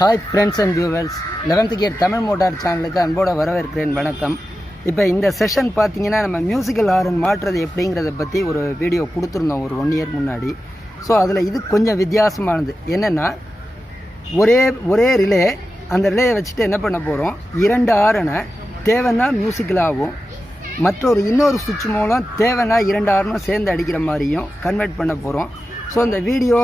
Hi friends and viewers, 11th gear Tamil motor சேனலுக்கு அன்போடு வரவேற்கிறேன். வணக்கம். இப்போ இந்த செஷன் பார்த்தீங்கன்னா நம்ம மியூசிக்கல் ஹாரன் மாற்றுறது எப்படிங்கிறத பற்றி ஒரு வீடியோ கொடுத்துருந்தோம் ஒரு 1 இயர் முன்னாடி. ஸோ அதில் இது கொஞ்சம் வித்தியாசமானது என்னென்னா, ஒரே ரிலே, அந்த ரிலேயை வச்சுட்டு என்ன பண்ண போகிறோம், 2 ஹாரனை தேவைன்னா மியூசிக்கலாகவும் இன்னொரு சுவிட்ச் மூலம் தேவைன்னா 2 ஹாரனும் சேர்ந்து அடிக்கிற மாதிரியும் கன்வெர்ட் பண்ண போகிறோம். ஸோ இந்த வீடியோ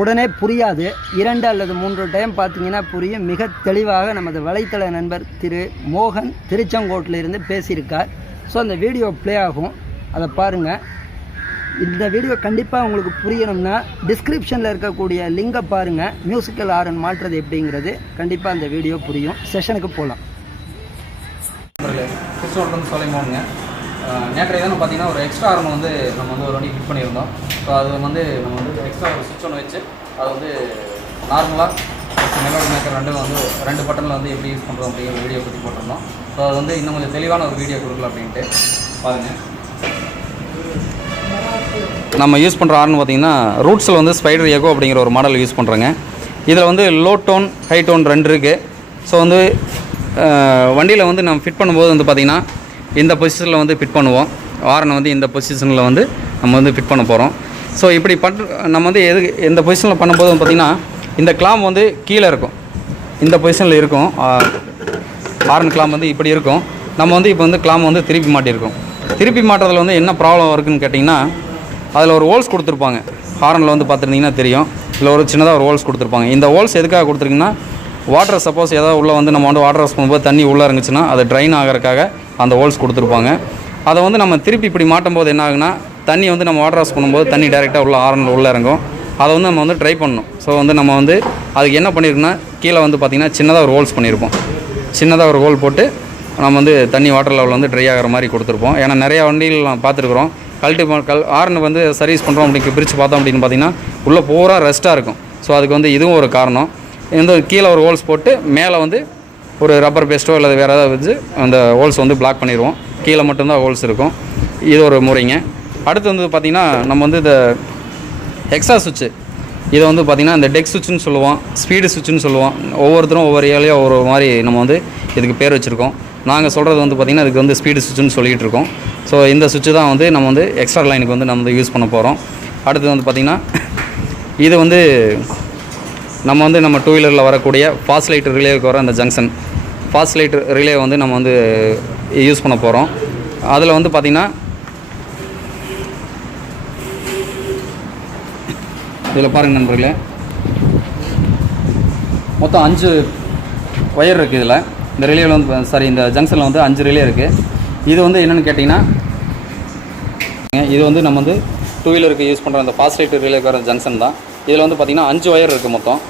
உடனே புரியாது, 2 அல்லது 3 டைம் பார்த்தீங்கன்னா புரியும். மிக தெளிவாக நமது வலைத்தள நண்பர் திரு மோகன் திருச்செங்கோட்டிலிருந்து பேசியிருக்கார். ஸோ அந்த வீடியோ ப்ளே ஆகும், அதை பாருங்கள். இந்த வீடியோ கண்டிப்பாக உங்களுக்கு புரியணும்னா டிஸ்கிரிப்ஷனில் இருக்கக்கூடிய லிங்கை பாருங்கள். மியூசிக்கல் ஹாரன் மாற்றுறது எப்படிங்கிறது கண்டிப்பாக அந்த வீடியோ புரியும். செஷனுக்கு போகலாம். கிறிஸ்டோட்லேருந்து சொல்லிமோனுங்க. நேற்றைய தினம் பார்த்தீங்கன்னா ஒரு எக்ஸ்ட்ரா ஹாரன் வந்து நம்ம வந்து ஒரு வண்டி ஃபிட் பண்ணியிருந்தோம். ஸோ அது வந்து நம்ம வந்து எக்ஸ்ட்ரா ஒரு சுவிட்ச் ஒன்று வச்சு அது வந்து நார்மலாக மெலோடி மேக்கர் ரெண்டு பட்டனில் வந்து எப்படி யூஸ் பண்ணுறோம் அப்படிங்கிற வீடியோ பற்றி போட்டிருந்தோம். ஸோ அது வந்து இன்னும் கொஞ்சம் தெளிவான ஒரு வீடியோ கொடுக்கலாம் அப்படின்ட்டு பாருங்கள். நம்ம யூஸ் பண்ணுற ஹார்ன் பார்த்திங்கன்னா ரூட்ஸில் வந்து ஸ்பைடர் எகோ அப்படிங்கிற ஒரு மாடல் யூஸ் பண்ணுறேங்க. இதில் வந்து லோ டோன் ஹை டோன் 2 இருக்குது. ஸோ வந்து வண்டியில் வந்து நம்ம ஃபிட் பண்ணும்போது வந்து பார்த்திங்கன்னா இந்த பொசிஷனில் வந்து ஃபிட் பண்ணுவோம். ஹார்னை வந்து இந்த பொசிஷனில் வந்து நம்ம வந்து ஃபிட் பண்ண போகிறோம். ஸோ இப்படி நம்ம வந்து எந்த பொசிஷனில் பண்ணும்போது வந்து பார்த்திங்கன்னா இந்த கிளாம் வந்து கீழே இருக்கும், இந்த பொசிஷனில் இருக்கும். ஹார்ன் கிளாம் வந்து இப்படி இருக்கும். நம்ம வந்து இப்போ வந்து கிளாம் வந்து திருப்பி மாட்டியிருக்கோம். திருப்பி மாட்டுறதுல வந்து என்ன ப்ராப்ளம் இருக்குதுன்னு கேட்டிங்கன்னா, அதில் ஒரு ஹோல்ஸ் கொடுத்துருப்பாங்க. ஹார்னில் வந்து பார்த்துருந்தீங்கன்னா தெரியும், இதில் ஒரு சின்னதாக ஒரு ஹோல்ஸ் கொடுத்துருப்பாங்க. இந்த ஹோல்ஸ் எதுக்காக கொடுத்துருக்குன்னா, வாட்டர் சப்போஸ் ஏதாவது உள்ளே வந்து நம்ம வந்து வாட்டர் வாஷ் பண்ணும்போது தண்ணி உள்ளே இருந்துச்சுன்னா அது ட்ரைன் ஆகிறதுக்காக அந்த ஹோல்ஸ் கொடுத்துருப்பாங்க. அதை வந்து நம்ம திருப்பி இப்படி மாட்டும் போது என்ன ஆகுனா, தண்ணி வந்து நம்ம வாட்டர் வாஷ் பண்ணும்போது தண்ணி டைரெக்டாக உள்ள ஹார்னில் உள்ளே இறங்கும். அதை வந்து நம்ம வந்து ட்ரை பண்ணணும். ஸோ வந்து நம்ம வந்து அதுக்கு என்ன பண்ணியிருக்கோன்னா, கீழே வந்து பார்த்திங்கன்னா சின்னதாக ஒரு ஹோல்ஸ் பண்ணியிருப்போம். சின்னதாக ஒரு ஹோல் போட்டு நம்ம வந்து தண்ணி வாட்டர் லெவலில் வந்து ட்ரை ஆகிற மாதிரி கொடுத்துருப்போம். ஏன்னா நிறையா வண்டிகள் நான் பார்த்துருக்குறோம், ஹார்ன் வந்து சர்வீஸ் பண்ணுறோம் அப்படின்னு பிரித்து பார்த்தோம் அப்படின்னு பார்த்திங்கன்னா உள்ளே பூரா ரெஸ்ட்டாக இருக்கும். ஸோ அதுக்கு வந்து இதுவும் ஒரு காரணம். இந்த கீழே ஒரு ஹோல்ஸ் போட்டு மேலே வந்து ஒரு ரப்பர் பேஸ்ட்டோ இல்லை வேறு ஏதாவது வச்சு அந்த ஹோல்ஸ் வந்து பிளாக் பண்ணிடுவோம். கீழே மட்டும்தான் ஹோல்ஸ் இருக்கும். இது ஒரு முறைங்க. அடுத்து வந்து பார்த்திங்கன்னா நம்ம வந்து இந்த எக்ஸ்ட்ரா சுவிட்சு, இதை வந்து பார்த்திங்கன்னா இந்த டெக் சுவிட்சுன்னு சொல்லுவோம், ஸ்பீடு சுவிட்சுன்னு சொல்லுவோம். ஒவ்வொருத்தரும் ஒவ்வொரு ஏரியா ஒரு மாதிரி நம்ம வந்து இதுக்கு பேர் வச்சுருக்கோம். நாங்கள் சொல்கிறது வந்து பார்த்திங்கன்னா இதுக்கு வந்து ஸ்பீடு சுவிட்சுன்னு சொல்லிகிட்டு இருக்கோம். ஸோ இந்த சுவிட்சு தான் வந்து நம்ம வந்து எக்ஸ்ட்ரா லைனுக்கு வந்து நம்ம வந்து யூஸ் பண்ண போகிறோம். அடுத்து வந்து பார்த்திங்கன்னா இது வந்து நம்ம 2 வீலரில் வரக்கூடிய ஃபாஸ்ட் லைட் ரிலேவுக்கு வர அந்த ஜங்ஷன் ஃபாஸ்ட் லைட் ரிலே வந்து நம்ம வந்து யூஸ் பண்ண போகிறோம். அதில் வந்து பார்த்திங்கன்னா இதில் பாருங்கள் நண்பர்களே, மொத்தம் 5 ஒயர் இருக்குது. இதில் இந்த ரிலேவில் வந்து இந்த ஜங்ஷனில் வந்து 5 ரிலே இருக்குது. இது வந்து என்னென்னு கேட்டிங்கன்னா, இது வந்து நம்ம வந்து 2 வீலருக்கு யூஸ் பண்ணுற அந்த ஃபாஸ்ட் லைட் ரிலேவுக்கு வர ஜங்ஷன் தான். இதில் வந்து பார்த்திங்கன்னா 5 ஒயர் இருக்குது மொத்தம்.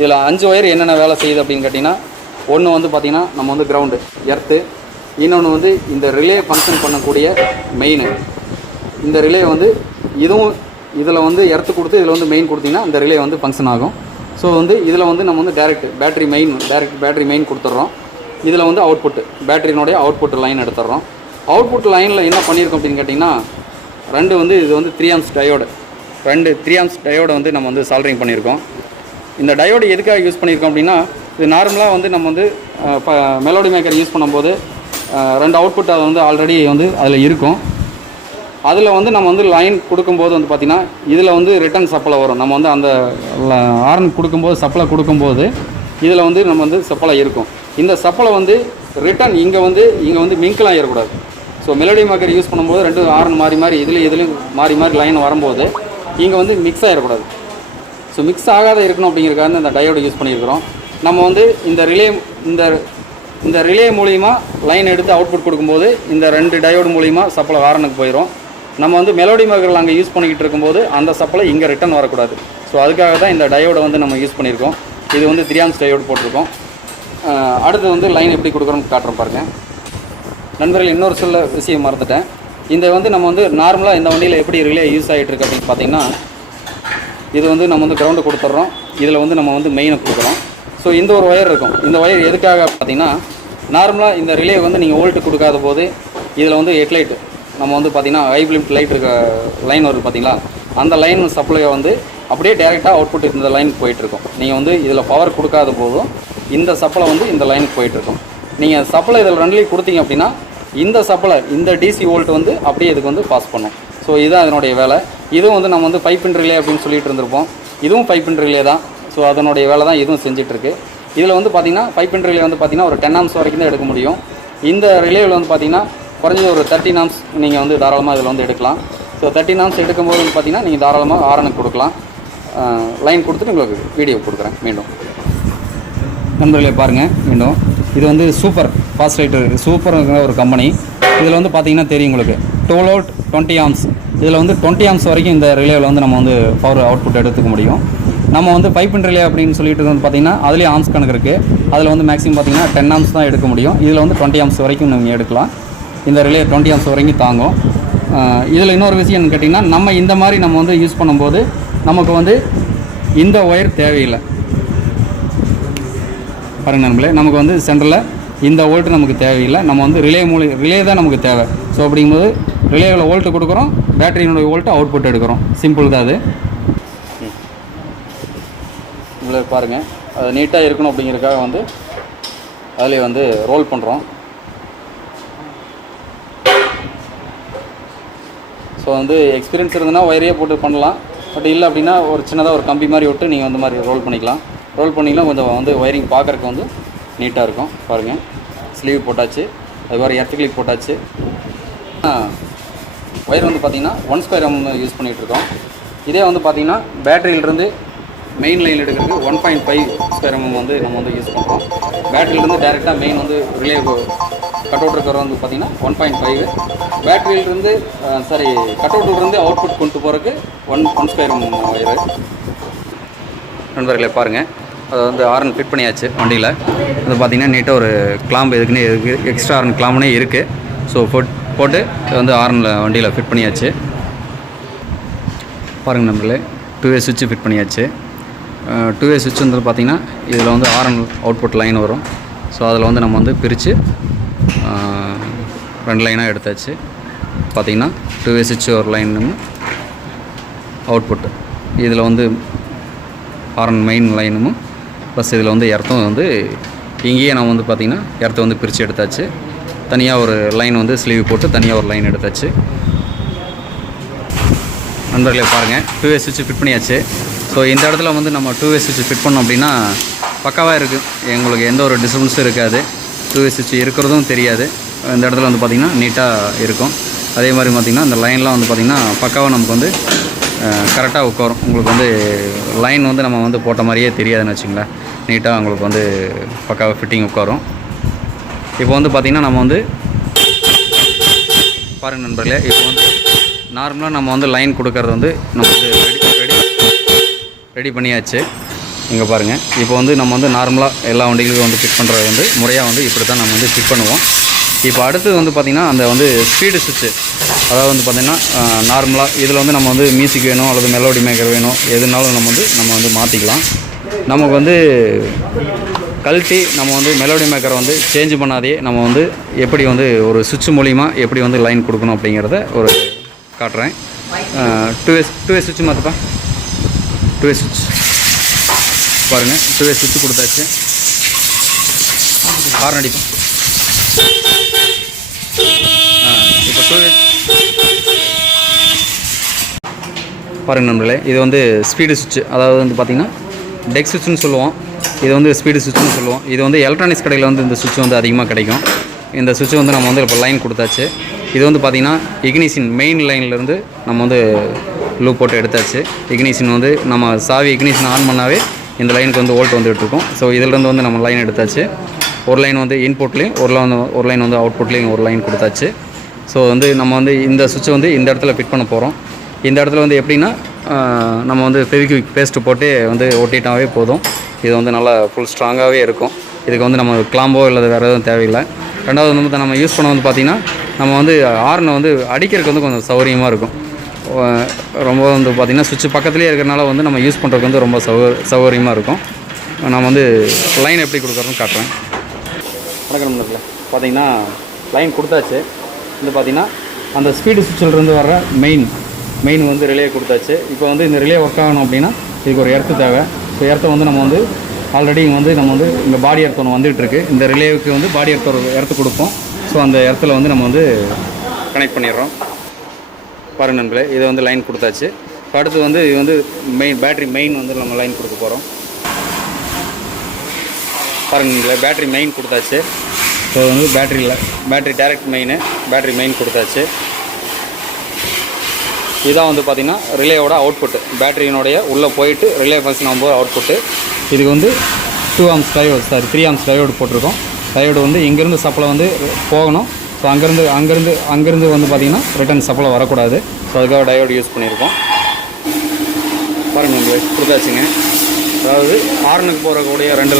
இதில் 5 ஒயர் என்னென்ன வேலை செய்யுது அப்படின்னு கேட்டிங்கன்னா, ஒன்று வந்து பார்த்திங்கன்னா நம்ம வந்து கிரவுண்டு எர்த்து, இன்னொன்று வந்து இந்த ரிலே ஃபங்க்ஷன் பண்ணக்கூடிய மெயின். இந்த ரிலே வந்து இதில் வந்து எர்த்து கொடுத்து இதில் வந்து மெயின் கொடுத்திங்கன்னா இந்த ரிலே வந்து ஃபங்க்ஷன் ஆகும். ஸோ வந்து இதில் வந்து நம்ம வந்து டேரெக்ட் பேட்டரி மெயின் கொடுத்துட்றோம். இதில் வந்து அவுட்புட்டு பேட்டரியினுடைய அவுட்புட் லைன் எடுத்துடுறோம். அவுட்புட் லைனில் என்ன பண்ணியிருக்கோம் அப்படின்னு கேட்டிங்கன்னா, இது வந்து 3 ஆம்ஸ் டயோடு, 3 ஆம்ஸ் டயோடை வந்து நம்ம வந்து சால்டரிங் பண்ணியிருக்கோம். இந்த டயோடு எதுக்காக யூஸ் பண்ணியிருக்கோம் அப்படின்னா, இது நார்மலாக வந்து நம்ம வந்து மெலோடி மேக்கர் யூஸ் பண்ணும்போது 2 அவுட்புட் அது வந்து ஆல்ரெடி வந்து அதில் இருக்கும். அதில் வந்து நம்ம வந்து லைன் கொடுக்கும்போது வந்து பார்த்திங்கன்னா இதில் வந்து ரிட்டன் சப்ளை வரும். நம்ம வந்து அந்த ஹார்ன் கொடுக்கும்போது சப்ளை கொடுக்கும்போது இதில் வந்து நம்ம வந்து சப்ளை இருக்கும். இந்த சப்ளை வந்து ரிட்டன் இங்கே வந்து மிங்கெலாம் ஏறக்கூடாது. ஸோ மெலோடி மேக்கர் யூஸ் பண்ணும்போது 2 ஹார்ன் மாறி இதுலேயும் மாறி லைன் வரும்போது இங்கே வந்து மிக்ஸ் ஆகிடக்கூடாது. ஸோ மிக்ஸ் ஆகாத இருக்கணும் அப்படிங்கிறதுக்காக இந்த டயோடு யூஸ் பண்ணியிருக்கிறோம். நம்ம வந்து இந்த ரிலே மூலிமா லைன் எடுத்து அவுட்புட் கொடுக்கும்போது இந்த 2 டயோடு மூலிமா சப்ளை ஹார்னுக்கு போயிடும். நம்ம வந்து மெலோடி மேக்கரில் அங்கே யூஸ் பண்ணிக்கிட்டு இருக்கும்போது அந்த சப்ளை இங்கே ரிட்டன் வரக்கூடாது. ஸோ அதுக்காக தான் இந்த டயோடை வந்து நம்ம யூஸ் பண்ணியிருக்கோம். இது வந்து 3 ஆம்ஸ் டயோடு போட்டிருக்கோம். அடுத்து வந்து லைன் எப்படி கொடுக்குறோன்னு காட்டுறோம் பாருங்கள் நண்பர்கள். இன்னொரு சில விஷயம் மறந்துட்டேன். இந்த வந்து நம்ம வந்து நார்மலாக இந்த வண்டியில் எப்படி ரிலே யூஸ் ஆகிட்டு இருக்கு அப்படின்னு பார்த்திங்கன்னா, இது வந்து நம்ம வந்து கிரவுண்டு கொடுத்துட்றோம். இதில் வந்து நம்ம வந்து மெயினை கொடுக்குறோம். ஸோ இந்த ஒரு ஒயர் இருக்கும். இந்த ஒயர் எதுக்காக பார்த்திங்கன்னா, நார்மலாக இந்த ரிலே வந்து நீங்கள் வோல்ட்டு கொடுக்காத போது இதில் வந்து ஹெட்லைட்டு நம்ம வந்து பார்த்திங்கன்னா ஹை பிளிம் லைட் இருக்க லைன் வருது பார்த்திங்களா, அந்த லைன் சப்ளையை வந்து அப்படியே டேரெக்டாக அவுட்புட் இந்த லைனுக்கு போயிட்டுருக்கும். நீங்கள் வந்து இதில் பவர் கொடுக்காத போதும் இந்த சப்ளை வந்து இந்த லைனுக்கு போயிட்டுருக்கும். நீங்கள் சப்ளை இதில் ரெண்டுலேயும் கொடுத்தீங்க அப்படின்னா இந்த சப்ளை இந்த டிசி வோல்ட் வந்து அப்படியே இதுக்கு வந்து பாஸ் பண்ணும். ஸோ இதுதான் அதனுடைய வேலை. இதுவும் வந்து நம்ம வந்து 5 பின் ரிலே அப்படின்னு சொல்லிட்டு இருந்திருப்போம். இதுவும் 5 பின் ரிலே தான். ஸோ அதனுடைய வேலை தான் இதுவும் செஞ்சிட்ருக்கு. இதில் வந்து பார்த்திங்கன்னா 5 பின் ரிலே வந்து பார்த்திங்கன்னா ஒரு 10 ஆம்ஸ் வரைக்கும் தான் எடுக்க முடியும். இந்த ரிலேவில் வந்து பார்த்திங்கன்னா குறைஞ்சது ஒரு 13 ஆம்ஸ் நீங்கள் வந்து தாராளமாக இதில் வந்து எடுக்கலாம். ஸோ 13 ஆம்ஸ் எடுக்கும்போது வந்து பார்த்திங்கன்னா நீங்கள் தாராளமாக ஆரனுக்கு கொடுக்கலாம். லைன் கொடுத்துட்டு உங்களுக்கு வீடியோ கொடுக்குறேன். மீண்டும் நண்பர்களே பாருங்கள், மீண்டும் இது வந்து சூப்பர் ஃபாஸ்ட் ரைட்டர், சூப்பருங்கிற ஒரு கம்பெனி. இதில் வந்து பார்த்திங்கன்னா தெரியும் உங்களுக்கு 12 வோல்ட் 20 ஆம்ஸ். இதில் வந்து 20 ஆம்ஸ் வரைக்கும் இந்த ரிலேவில் வந்து நம்ம வந்து பவர் அவுட்புட் எடுத்துக்க முடியும். நம்ம வந்து 5 பின் ரிலே அப்படின்னு சொல்லிட்டு வந்து பார்த்திங்கன்னா அதுலேயே ஆம்ஸ் கணக்கு இருக்குது. அதில் வந்து மேக்ஸிமம் பார்த்திங்கன்னா 10 ஆம்ஸ் தான் எடுக்க முடியும். இதில் வந்து 20 ஆம்ஸ் வரைக்கும் நீங்கள் எடுக்கலாம். இந்த ரிலே 20 ஆம்ஸ் வரைக்கும் தாங்கும். இதில் இன்னொரு விஷயம் என்னன்னு கேட்டிங்கன்னா, நம்ம இந்த மாதிரி நம்ம வந்து யூஸ் பண்ணும்போது நமக்கு வந்து இந்த ஒயர் தேவையில்லை. பாருங்கள் நண்பர்களே, நமக்கு வந்து சென்டரில் இந்த வோல்ட்டு நமக்கு தேவையில்லை. நம்ம வந்து ரிலே தான் நமக்கு தேவை. ஸோ அப்படிங்கும்போது ரிலேவில் வோல்ட்டு கொடுக்குறோம், பேட்டரியினுடைய வோல்ட்டு அவுட்புட் எடுக்கிறோம். சிம்பிள் தான் அது. இவ்வளோ பாருங்கள், அது நீட்டாக இருக்கணும் அப்படிங்கிறதுக்காக வந்து அதிலே வந்து ரோல் பண்ணுறோம். ஸோ வந்து எக்ஸ்பீரியன்ஸ் இருந்ததுன்னா ஒயரையே போட்டு பண்ணலாம். பட் இல்லை அப்படின்னா ஒரு சின்னதாக ஒரு கம்பி மாதிரி விட்டு நீங்கள் வந்து மாதிரி ரோல் பண்ணிக்கலாம். ரோல் பண்ணிங்கன்னா கொஞ்சம் வந்து ஒயரிங் பார்க்குறக்கு வந்து நீட்டாக இருக்கும். பாருங்கள், ஸ்லீவ் போட்டாச்சு, அது மாதிரி எர்த் கிளிப் போட்டாச்சு. ஒயர் வந்து பார்த்திங்கன்னா 1 ஸ்கொயர் mm யூஸ் பண்ணிகிட்ருக்கோம். இதே வந்து பார்த்திங்கன்னா பேட்டரியிலிருந்து மெயின் லைன் எடுக்கிறதுக்கு 1.5 ஸ்கொயர் mm வந்து நம்ம வந்து யூஸ் பண்ணுறோம். பேட்டரியிலேருந்து டேரெக்டாக மெயின் வந்து ரிலே கட் அவுட் இருக்கிற வந்து பார்த்திங்கன்னா 1.5. பேட்டரியிலிருந்து கட் அவுட்லேருந்து அவுட்புட் கொண்டு போகிறதுக்கு 1 ஸ்கொயர் mm ஒயர். நண்பர்களே பாருங்கள், அதை வந்து ஆரன் ஃபிட் பண்ணியாச்சு வண்டியில். அது பார்த்திங்கன்னா நீட்டாக ஒரு கிளாம்பு எதுக்குன்னே இருக்குது, எக்ஸ்ட்ரா ஆரன் கிளாம்புனே இருக்குது. ஸோ போட்டு வந்து ஆரனில் வண்டியில் ஃபிட் பண்ணியாச்சு. பாருங்கள் நண்பர்களே, 2 வே சுவிட்சு ஃபிட் பண்ணியாச்சு. 2 வே சுவிட்ச் வந்து பார்த்திங்கன்னா இதில் வந்து ஆரன் அவுட்புட் லைன் வரும். ஸோ அதில் வந்து நம்ம வந்து பிரித்து 2 லைனாக எடுத்தாச்சு. பார்த்திங்கன்னா 2 வே சுவிட்ச் ஒரு லைன் அவுட்புட். இதில் வந்து ஆரன் மெயின் லைனும் ப்ளஸ் இதில் வந்து எர்த்தும் வந்து இங்கேயே நம்ம வந்து பார்த்திங்கன்னா எர்த்தை வந்து பிரித்து எடுத்தாச்சு. தனியாக ஒரு லைன் வந்து ஸ்லீவ் போட்டு தனியாக ஒரு லைன் எடுத்தாச்சு. நண்பர்களே பாருங்கள், 2 வே சுவிட்ச் ஃபிட் பண்ணியாச்சு. ஸோ இந்த இடத்துல வந்து நம்ம 2 வே சுவிட்ச் ஃபிட் பண்ணோம் அப்படின்னா பக்காவாக இருக்குது. எங்களுக்கு எந்த ஒரு டிஸ்டர்பன்ஸும் இருக்காது. 2 வே சுவிட்ச் இருக்கிறதும் தெரியாது. இந்த இடத்துல வந்து பார்த்திங்கன்னா நீட்டாக இருக்கும். அதே மாதிரி பார்த்திங்கன்னா இந்த லைன்லாம் வந்து பார்த்திங்கன்னா பக்காவாக நமக்கு வந்து கரெக்டாக உட்காரும். உங்களுக்கு வந்து லைன் வந்து நம்ம வந்து போட்ட மாதிரியே தெரியாதுன்னு வச்சுங்களேன். நீட்டாக உங்களுக்கு வந்து பக்காவாக ஃபிட்டிங் உட்காரும். இப்போ வந்து பார்த்திங்கன்னா நம்ம வந்து பாருங்கள் நண்பர்களே, இப்போ வந்து நார்மலாக நம்ம வந்து லைன் கொடுக்கறது வந்து நம்ம வந்து ரெடி பண்ணியாச்சு. இங்கே பாருங்கள், இப்போ வந்து நம்ம வந்து நார்மலாக எல்லா வண்டிகளுக்கும் வந்து ஃபிட் பண்ணுறது வந்து முறையாக வந்து இப்படி தான் நம்ம வந்து ஃபிட் பண்ணுவோம். இப்போ அடுத்தது வந்து பார்த்திங்கன்னா அந்த வந்து ஸ்பீடு சுவிட்சு, அதாவது வந்து பார்த்திங்கன்னா நார்மலாக இதில் வந்து நம்ம வந்து மியூசிக் வேணும் அல்லது மெலோடி மேக்கர் வேணும், எதுனாலும் நம்ம வந்து மாற்றிக்கலாம். நமக்கு வந்து கழட்டி நம்ம வந்து மெலோடி மேக்கரை வந்து சேஞ்ச் பண்ணாதே நம்ம வந்து எப்படி வந்து ஒரு சுவிட்ச் மூலிமா எப்படி வந்து லைன் கொடுக்கணும் அப்படிங்கிறத ஒரு காட்டுறேன். 2 வே சுவிட்ச் மாற்றப்பா. 2 வே சுவிட்ச் பாருங்கள், 2 வே சுவிட்ச் கொடுத்தாச்சு. ஹார்ன் அடிப்போம். இப்போ 2 வே பாருங்கள் நண்பர்களே, இது வந்து ஸ்பீடு சுவிட்ச், அதாவது வந்து பார்த்திங்கன்னா டெக் சுவிட்ச்னு சொல்லுவோம். இது வந்து ஸ்பீடு சுவிட்ச்னு சொல்லுவோம். இது வந்து எலக்ட்ரானிக்ஸ் கடையில் வந்து இந்த சுவிட்ச் வந்து அதிகமாக கிடைக்கும். இந்த சுவிட்ச் வந்து நம்ம வந்து இப்போ லைன் கொடுத்தாச்சு. இது வந்து பார்த்திங்கன்னா இக்னிஷன் மெயின் லைன்லேருந்து நம்ம வந்து லூப் போட்டு எடுத்தாச்சு. இக்னிஷன் வந்து நம்ம சாவி இக்னிஷன் ஆன் பண்ணாவே இந்த லைனுக்கு வந்து வோல்ட் வந்துட்டு இருக்கும். ஸோ இதிலேருந்து வந்து நம்ம லைன் எடுத்தாச்சு. ஒரு லைன் வந்து இன்புட்லேயும் ஒரு லைன் வந்து அவுட்புட்லேயும் ஒரு லைன் கொடுத்தாச்சு. ஸோ வந்து நம்ம வந்து இந்த சுவிட்சை வந்து இந்த இடத்துல ஃபிட் பண்ண போகிறோம். இந்த இடத்துல வந்து எப்படின்னா நம்ம வந்து ஃபெவிக்விக் பேஸ்ட்டு போட்டு வந்து ஒட்டிட்டாவே போதும். இது வந்து நல்லா ஃபுல் ஸ்ட்ராங்காகவே இருக்கும். இதுக்கு வந்து நம்ம கிளாம்போ இல்லை வேறு எதுவும் தேவையில்லை. ரெண்டாவது வந்து நம்ம யூஸ் பண்ண வந்து பார்த்திங்கன்னா நம்ம வந்து ஆர்னை வந்து அடிக்கிறதுக்கு வந்து கொஞ்சம் சௌகரியமாக இருக்கும். ரொம்ப வந்து பார்த்திங்கன்னா சுவிட்ச் பக்கத்துலேயே இருக்கிறனால வந்து நம்ம யூஸ் பண்ணுறதுக்கு வந்து ரொம்ப சௌகரியமாக இருக்கும். நம்ம வந்து லைன் எப்படி கொடுக்குறோன்னு காட்டுறேன். வணக்கம் நண்பர்களே, பார்த்திங்கன்னா லைன் கொடுத்தாச்சு. வந்து பார்த்திங்கன்னா அந்த ஸ்பீடு சுவிட்சிலிருந்து வர்ற மெயின் மெயின் வந்து ரிலே கொடுத்தாச்சு. இப்போ வந்து இந்த ரிலே ஒர்க் ஆகணும் அப்படின்னா இதுக்கு ஒரு எர்த்து தேவை. ஸோ எர்த்தை வந்து நம்ம வந்து ஆல்ரெடி நம்ம வந்து இங்கே பாடி எர்த் ஒன்று வந்துகிட்ருக்கு. இந்த ரிலேவுக்கு வந்து பாடி எர்த் ஒரு எர்த்து கொடுப்போம். ஸோ அந்த எர்த்தில் வந்து நம்ம வந்து கனெக்ட் பண்ணிடுறோம். பாருங்க நண்பர்களே, இதை வந்து லைன் கொடுத்தாச்சு. இப்போ அடுத்து வந்து இது வந்து பேட்ரி மெயின் வந்து நம்ம லைன் கொடுக்க போகிறோம். பாருங்க நண்பர்களே, பேட்ரி மெயின் கொடுத்தாச்சு. ஸோ வந்து பேட்ரி டைரக்ட் பேட்ரி மெயின் கொடுத்தாச்சு. இதான் வந்து பார்த்திங்கன்னா ரிலேயோட அவுட்புட்டு. பேட்டரியினுடைய உள்ளே போயிட்டு ரிலே ஃபங்க்ஷன் ஆகும்போது அவுட்புட்டு. இதுக்கு வந்து 3 ஆம்ஸ் டயோடு போட்டிருக்கோம். டயோடு வந்து இங்கேருந்து சப்ளை வந்து போகணும். ஸோ அங்கேருந்து வந்து பார்த்திங்கன்னா ரிட்டன் சப்ளை வரக்கூடாது. ஸோ அதுக்காக டயோடு யூஸ் பண்ணியிருக்கோம். பாருங்கள் உங்களுக்கு கொடுத்தாச்சுங்க. அதாவது ஹார்னுக்கு போகக்கூடிய 2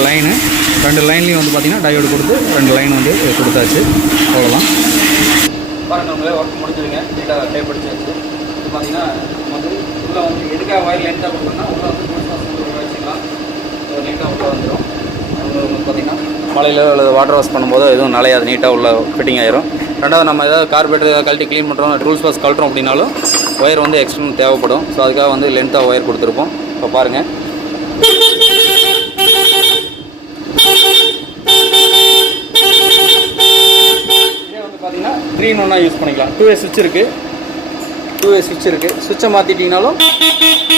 லைன்லேயும் வந்து பார்த்திங்கன்னா டயோடு கொடுத்து 2 லைன் வந்து கொடுத்தாச்சு. அவ்வளோதான். பாருங்கள் உங்களே ஒர்க் முடிஞ்சுதுங்க. நீட்டாக டேப் அடிச்சாச்சு. இது பார்த்திங்கன்னா வந்து உள்ளே வந்து எதுக்காக வயர் லென்த்தாக கொடுக்கணும்னா உள்ளே வந்து வச்சுக்கலாம். நீட்டாக உள்ளே வந்துடும். அது பார்த்திங்கன்னா மழையில் அல்லது வாட்டர் வாஷ் பண்ணும்போது எதுவும் நலையாது, நீட்டாக உள்ள ஃபிட்டிங் ஆயிரும். ரெண்டாவது நம்ம ஏதாவது கார்பரேட்டர் ஏதாவது கழட்டி க்ளீன் பண்ணுறோம், டூல்ஸ் பாஸ் கழட்டுறோம் அப்படின்னாலும் ஒயர் வந்து எக்ஸ்ட்ரா தேவைப்படும். ஸோ அதுக்காக வந்து லென்த்தாக ஒயர் கொடுத்துருப்போம். இப்போ பாருங்கள், இதே வந்து பார்த்தீங்கன்னா 3-in-1 யூஸ் பண்ணிக்கலாம். 2-way ஸ்விட்ச் இருக்குது. ஸ்விட்சை மாற்றிட்டிங்கனாலும்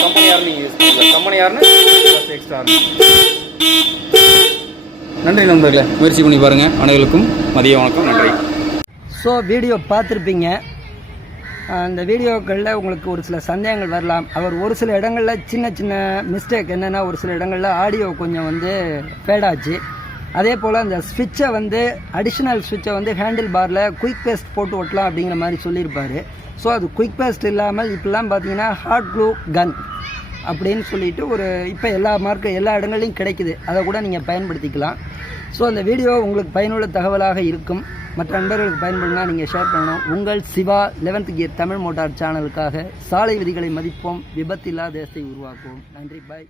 கம்பெனி யாரும் நீங்கள் யூஸ் பண்ணிக்கலாம். கம்பெனி யாருன்னு எக்ஸ்ட்ரா. நன்றி நண்பர்களே, முயற்சி பண்ணி பாருங்கள். அனைவருக்கும் மதிய வணக்கம். நன்றி. ஸோ வீடியோ பார்த்துருப்பீங்க. அந்த வீடியோக்களில் உங்களுக்கு ஒரு சில சந்தேகங்கள் வரலாம். அவர் ஒரு சில இடங்களில் சின்ன மிஸ்டேக் என்னென்னா, ஒரு சில இடங்களில் ஆடியோ கொஞ்சம் வந்து ஃபேடாச்சு. அதே போல் அந்த ஸ்விட்சை வந்து அடிஷ்னல் ஸ்விட்சை வந்து ஹேண்டில் பாரில் குயிக் பேஸ்ட் போட்டு ஒட்டலாம் அப்படிங்கிற மாதிரி சொல்லியிருப்பார். ஸோ அது குயிக் பேஸ்ட் இல்லாமல் இப்போலாம் பார்த்தீங்கன்னா ஹாட் க்ளூ கன் அப்படின்னு சொல்லிட்டு இப்போ எல்லா இடங்கள்லையும் கிடைக்குது. அதை கூட நீங்கள் பயன்படுத்திக்கலாம். ஸோ அந்த வீடியோ உங்களுக்கு பயனுள்ள தகவலாக இருக்கும். மற்ற நண்பர்களுக்கு பயன்படுனா நீங்கள் ஷேர் பண்ணணும். உங்கள் Siva 11th gear Tamil motor சேனலுக்காக சாலை விதிகளை மதிப்போம், விபத்தில்லா தேசத்தை உருவாக்குவோம். நன்றி, பாய்.